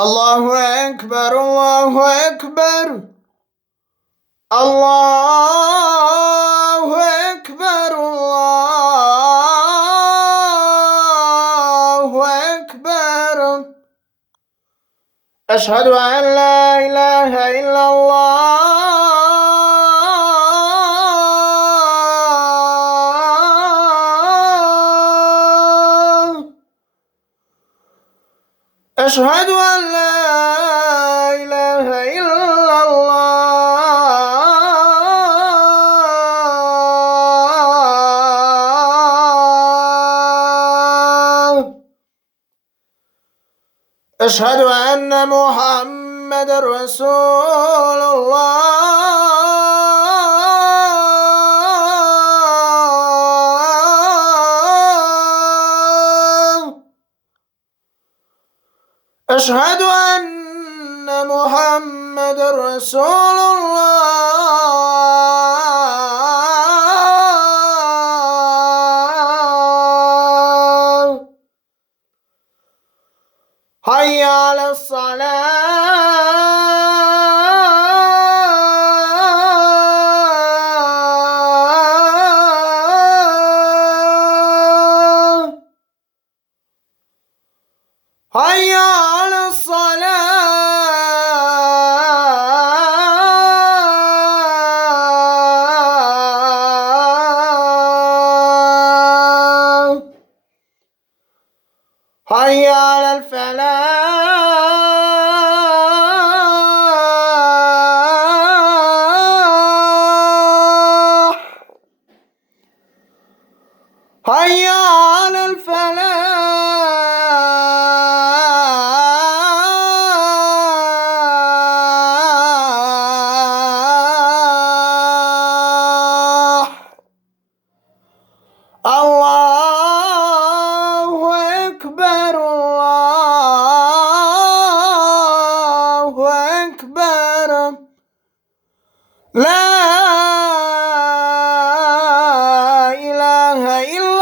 الله أكبر الله أكبر الله أكبر الله أكبر أشهد أن لا إله إلا الله أشهد أن لا إله إلا الله أشهد أن محمد رسول الله أشهد أن محمد رسول الله حي على الصلاة حي على الصلاة حي على الفلاح حي على الفلاح الله أكبر الله أكبر لا إله إلا